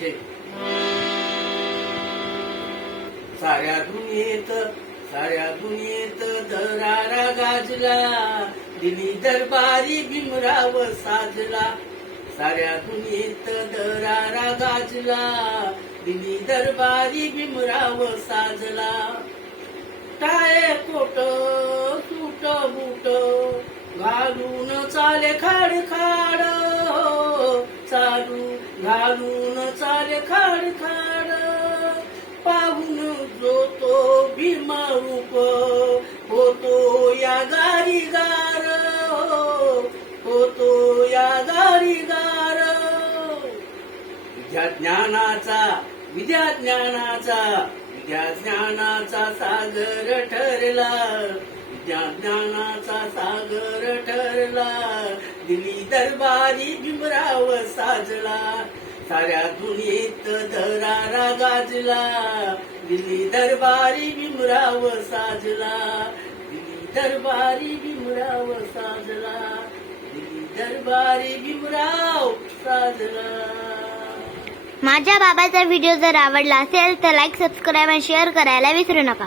जय. साऱ्या दुनियेत दरारा गाजला, दिली दरबारी भीमराव साजला. साऱ्या दुनियेत दरारा गाजला, दिली दरबारी भीमराव साजला. टाळे कोट सूट बूट घालून चाले खाड खाड, चालू घालून चाले खाड खाड. पाहून जो तो भीमरूप होतो या गारीगार, होतो या गारीगार. विद्या ज्ञानाचा सागर ठरला, विद्या ज्ञानाचा सागर ठरला. दिली दरबारी भीमराव साजला. साऱ्या दुनियेत दरारा गाजला, दिली दरबारी भीमराव साजला. दिली दरबारी भीमराव साजला, दिली दरबारी भीमराव साजला. माझ्या बाबाचा व्हिडिओ जर आवडला असेल तर लाईक, सबस्क्राईब आणि शेअर करायला विसरू नका.